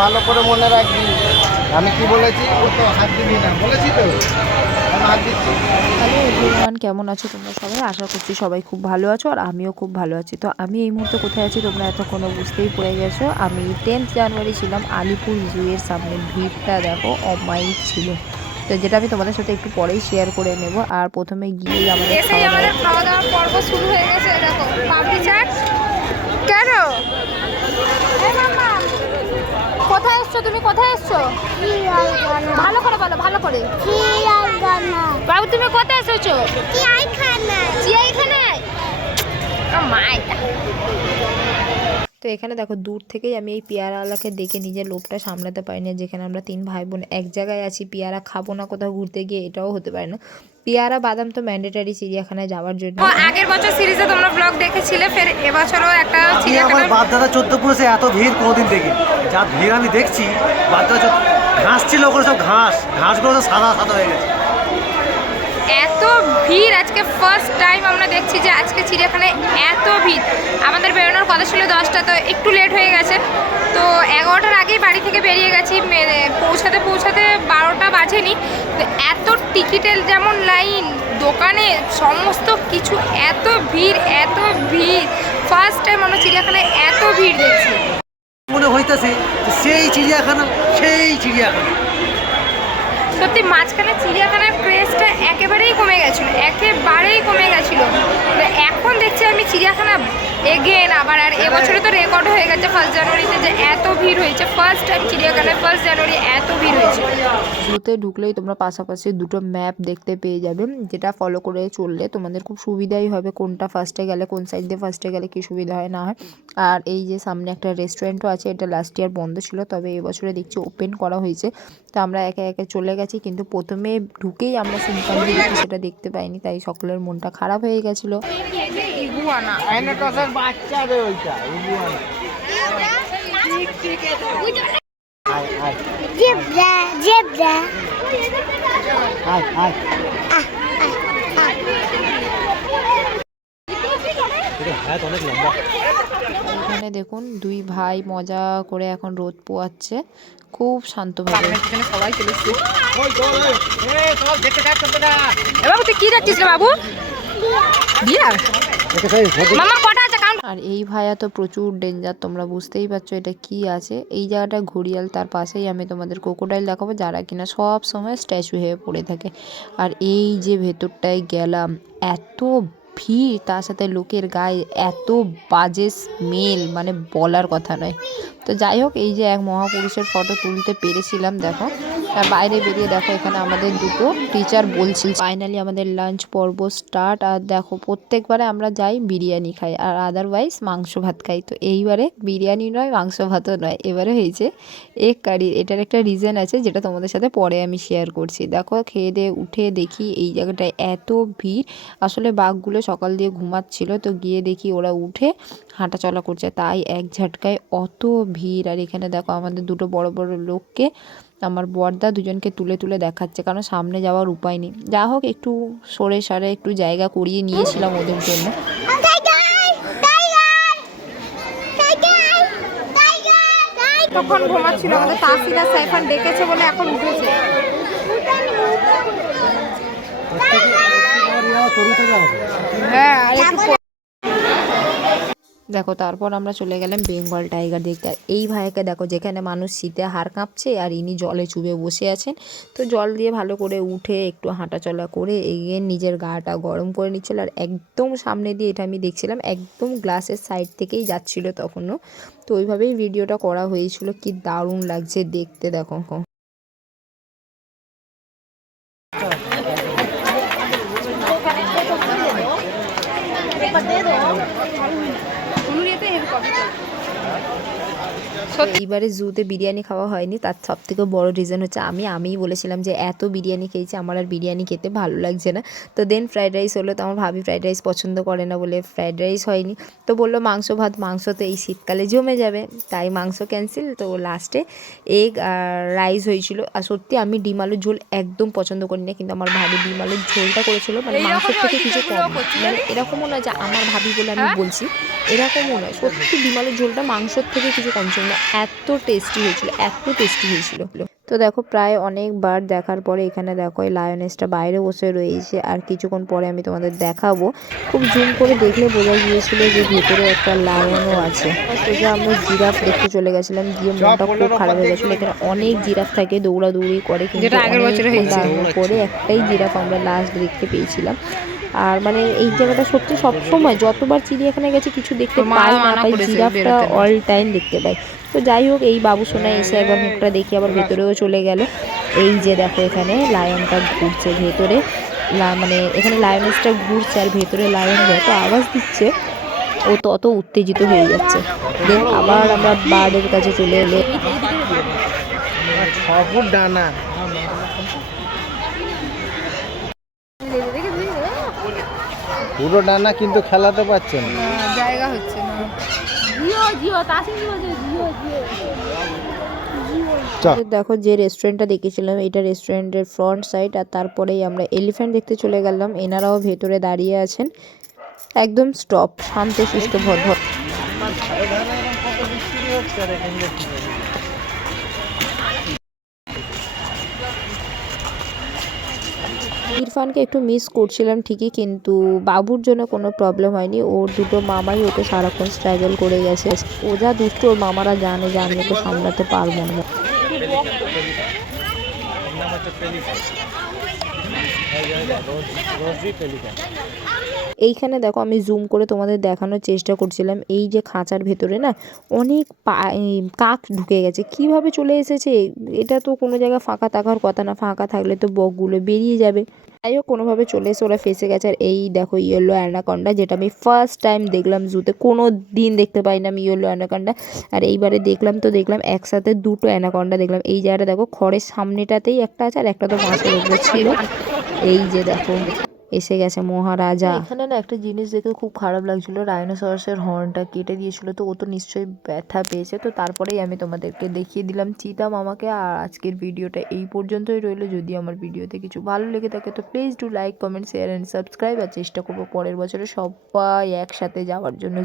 ভালো করে মনে রাখবি, আমি কি বলেছি? ও তো হাত দিবি না বলেছি তো, আমি হাত দিচ্ছি। হ্যালো এভরিওয়ান, কেমন আছো তোমরা সবাই? আশা করছি সবাই খুব ভালো আছো আর আমিও খুব ভালো আছি। তো আমি এই মুহূর্তে কোথায় আছি তোমরা এতক্ষণ বুঝতেই পড়ে গেছো। আমি 10th জানুয়ারি ছিলাম আলিপুর জু এর সামনে। ভিড়টা দেখো অমায়িক ছিল। তো যেটা আমি তোমাদের সাথে একটু পরেই শেয়ার করে নেব। আর প্রথমে গিয়েই আমাদের খাওয়া দাওয়ার পর্ব শুরু হয়ে গেছে। দেখো পাপড়ি চাট। কেন কোথায় এসছো তুমি? কোথায় এসছো? ভালো করে বলো, ভালো করে। বাবু তুমি কোথায় এসেছো? চিড়িয়াখানায়। তো এখানে দেখো দূর থেকেই আমি এই পেয়ারাওয়ালাকে দেখে নিজের লোভটা সামলাতে পারি না। যেখানে আমরা 3 ভাই বোন এক জায়গায় আছি, পেয়ারা খাবো না কোথাও ঘুরতে গিয়ে, এটাও হতে পারে না। পেয়ারা বাদাম তো ম্যান্ডেটারি চিড়িয়াখানায় যাওয়ার জন্য। আগের বছর সিরিজে তোমরা ব্লগ দেখেছিলে, ফের এবছরও একটা আমার বাদদাদা 14 পুরুষে এত ভিড় কোনোদিন দেখি। যা ভিড় আমি দেখছি, বাদদাদা ঘাস ছিল ওগুলো সব ঘাসগুলো তো সাদা সাদা হয়ে গেছে। এত ভিড় আজকে ফার্স্ট টাইম আমরা দেখছি যে আজকে চিড়িয়াখানায় এত ভিড়। আমাদের বেরোনোর কথা ছিল 10টা, তো একটু লেট হয়ে গেছে। তো 11টার আগেই বাড়ি থেকে বেরিয়ে গেছি, পৌঁছাতে 12টা বাজেনি। তো এত টিকিটের যেমন লাইন, দোকানে সমস্ত কিছু, এত ভিড় এত ভিড়। ফার্স্ট টাইম আমরা চিড়িয়াখানায় এত ভিড় দেখছি। মনে হইতেছে সেই চিড়িয়াখানা, সেই চিড়িয়াখানা। সত্যি মাঝখানে চিড়িয়াখানার ক্রেজটা একেবারেই কমে গেছিলো, একেবারেই কমে গেছিলো। এখন দেখছি আমি চিড়িয়াখানা এগেন আবার। আর এবছরে তো রেকর্ড হয়ে গেছে 1 জানুয়ারিতে যে এত ভিড় হয়েছে। ফার্স্ট টাইম চিড়িয়াখানায় 1 জানুয়ারি এত ভিড় হয়েছে। জুতে ঢুকলেই তোমরা পাশাপাশি দুটো ম্যাপ দেখতে পেয়ে যাবে, যেটা ফলো করে চললে তোমাদের খুব সুবিধাই হবে কোনটা ফার্স্টে গেলে, কোন সাইড দিয়ে ফার্স্টে গেলে কি সুবিধা হয় না হয়। আর এই যে সামনে একটা রেস্টুরেন্টও আছে, এটা লাস্ট ইয়ার বন্ধ ছিল, তবে এবছরে দেখছি ওপেন করা হয়েছে। তো আমরা একে একে চলে গেছি, কিন্তু প্রথমে ঢুকেই আমরা সিনকান্দি সেটা দেখতে পাইনি, তাই সকলের মনটা খারাপ হয়ে গেছিলো। ইগুয়ানা বাচ্চা রে ওইটা ইগুয়ানা। অনেক লম্বা। এখানে দেখুন 2 ভাই মজা করে এখন রোদ পোয়াচ্ছে খুব শান্তভাবে। সবাই চলেছে। বাবু তুই কি দেখছিস রে বাবু? বিয়ার মামা কটা আছে? আর এই ভাইয়া তো প্রচুর ডেঞ্জার, তোমরা বুঝতেই পারছো এটা কি আছে। এই জায়গাটা ঘড়িয়াল, তার পাশেই আমি তোমাদের ক্রোকোডাইল দেখাবো, যারা কিনা সব সময় স্ট্যাচু হয়ে পড়ে থাকে। আর এই যে ভেতরটায় গেলাম, এত ভিড়, তার সাথে লোকের গায়ে এত বাজে স্মেল, মানে বলার কথা নয়। তো যাই হোক, এই যে এক মহাপুরুষের ফটো তুলতে পেরেছিলাম দেখো। আর বাইরে বেরিয়ে দেখো এখানে আমাদের দুটো টিচার বলছিল। ফাইনালি আমাদের লাঞ্চ পর্ব স্টার্ট। আর দেখো প্রত্যেকবারে আমরা যাই বিরিয়ানি খাই, আর আদারওয়াইজ মাংস ভাত খাই। তো এইবারে বিরিয়ানি নয়, মাংস ভাতও নয়, এবারে হয়েছে এগ কারি। এটার একটা রিজন আছে যেটা তোমাদের সাথে পরে আমি শেয়ার করছি। দেখো খেয়ে দিয়ে উঠে দেখি এই জায়গাটায় এত ভিড়। আসলে বাঘগুলো সকাল দিয়ে ঘুমাচ্ছিল, তো গিয়ে দেখি ওরা উঠে হাঁটা চলা করছে, তাই এক ঝটকায় অত ভিড়। আর এখানে দেখো আমাদের দুটো বড় বড় লোককে আমার বড়দা দুজনকে তুলে তুলে দেখাচ্ছে, কারণ সামনে যাওয়ার উপায় নেই। যা হোক একটু সরে সারে একটু জায়গা করিয়ে নিয়েছিলাম ওদের জন্য। তখন ঘুমাচ্ছিল, আমাদের তাসিনা সাইফান ডেকেছে বলে এখন উঠেছে। হ্যাঁ দেখো তারপর আমরা চলে গেলাম বেঙ্গল টাইগার দেখতে। আর এই ভাইকে দেখো, যেখানে মানুষ শীতে হাড় কাঁপছে আর ইনি জলে চুবে বসে আছেন। তো জল দিয়ে ভালো করে উঠে একটু হাঁটাচলা করে এগিয়ে নিজের গাটা গরম করে নিচ্ছিল। আর একদম সামনে দিয়ে, এটা আমি দেখছিলাম একদম গ্লাসের সাইড থেকেই যাচ্ছিল তখনও। তো ওইভাবেই ভিডিওটা করা হয়েছিল। কি দারুণ লাগছে দেখতে দেখো। এইবারে জুতে বিরিয়ানি খাওয়া হয়নি, তার সব থেকে বড় রিজন হচ্ছে আমিই বলেছিলাম যে এত বিরিয়ানি খেয়েছি, আমার আর বিরিয়ানি খেতে ভালো লাগছে না। তো দেন ফ্রাইড রাইস হলো, তো আমার ভাবি ফ্রাইড রাইস পছন্দ করে না বলে ফ্রাইড রাইস হয়নি। তো বললো মাংস ভাত, মাংস তো এই শীতকালে জমে যাবে, তাই মাংস ক্যান্সেল। তো লাস্টে এগ আর রাইস হয়েছিল। আর সত্যি আমি ডিম আলুর ঝোল একদম পছন্দ করি না, কিন্তু আমার ভাবি ডিম আলুর ঝোলটা করেছিল মানে মাংসের থেকে কিছু কম। মানে এরকমও নয় যে আমার ভাবি বলে আমি বলছি, এরকমও নয়, সত্যি ডিম আলুর ঝোলটা মাংসের থেকে কিছু কম ছিল না, এত টেস্টি হয়েছিল। তো দেখো প্রায় অনেকবার দেখার পরে এখানে দেখো এই লায়নেসটা বাইরে বসে রয়েছে, আর কিছুক্ষণ পরে আমি তোমাদের দেখাবো। খুব জুম করে দেখলে বোঝা গিয়েছিল যে ভেতরে একটা লায়নও আছে। সোজা আমরা জিরাফ দেখতে চলে গেছিলাম, গিয়ে মনটা খুব খারাপ হয়ে গেছিলো। এখানে অনেক জিরাফ থাকে, দৌড়াদৌড়ি করে, কিন্তু যেটা আগের বছরে হয়েছে। করে একটাই জিরাফ আমরা লাস্ট দেখতে পেয়েছিলাম। আর মানে এই জায়গাটা সত্যি সবসময় যতবার চিড়িয়াখানায় গেছে কিছু দেখতে মা পাই না মানা পাই, করেছে জিরাফটা বেরোতে না। অল টাইম দেখতে পাই। তো যাই হোক, এই বাবুসোনা এসে একবার মুখটা দেখি আবার ভেতরেও চলে গেল। এই যে দেখো এখানে লায়নটা ঘুরছে ভেতরে, মানে এখানে লায়নেসটা ঘুরছে আর ভেতরে লায়ন যত আওয়াজ দিচ্ছে ও তত উত্তেজিত হয়ে যাচ্ছে। দেন আবার আমরা বার্ডের কাছে চলে এলে। 6 ফুট ডানা। পুরো ডানা কিন্তু খেলাতে পারছেন না। জায়গা হচ্ছে না। দেখো যে রেস্টুরেন্টটা দেখেছিলাম এটা রেস্টুরেন্টের ফ্রন্ট সাইড, আর তারপরেই আমরা এলিফ্যান্ট দেখতে চলে গেলাম। এনারাও ভেতরে দাঁড়িয়ে আছেন, একদম স্টপ, শান্ত শিষ্ট ভদ্র। ইরফানকে একটু মিস করছিলাম ঠিকই, কিন্তু বাবুর জন্য কোনো প্রবলেম হয়নি। ওর দুটো মামাই ওকে সারাক্ষণ স্ট্রাগল করে গেছে। ও যা দুষ্ট, ওর মামারা জানে যে আমি ওকে সামলাতে পারবো না। এইখানে দেখো আমি জুম করে তোমাদের দেখানোর চেষ্টা করছিলাম, এই যে খাঁচার ভেতরে না অনেক কাক ঢুকে গেছে। কিভাবে চলে এসেছে, এটা তো কোনো জায়গায় ফাঁকা থাকার কথা না, ফাঁকা থাকলে তো বকগুলো বেরিয়ে যাবে। যাই হোক কোনোভাবে চলে এসে ওরা ফেসে গেছে। আর এই দেখো ইয়েলো অ্যানাকন্ডা, যেটা আমি ফার্স্ট টাইম দেখলাম জুতে, কোনো দিন দেখতে পাই না আমি ইয়েলো অ্যানাকন্ডা। আর এইবারে দেখলাম তো দেখলাম একসাথে দুটো অ্যানাকন্ডা দেখলাম। এই জায়গাটা দেখো খড়ের সামনেটাতেই একটা আছে, আর একটা তো মাছের উপরে ছিল। এই যে দেখো এসে গেছে মহারাজা। এখানে না একটা জিনিস দেখে খুব খারাপ লাগছিল, রাইনোসরাসের হর্নটা কেটে দিয়েছিল, তো ও তো নিশ্চয়ই ব্যথা পেয়েছে। তো তারপরেই আমি তোমাদেরকে দেখিয়ে দিলাম চিতা মামাকে। আর আজকের ভিডিওটা এই পর্যন্তই রইলো। যদি আমার ভিডিওতে কিছু ভালো লেগে থাকে তো please do like, comment, share and subscribe. আর চেষ্টা করবো পরের বছরে সবাই একসাথে যাওয়ার জন্য।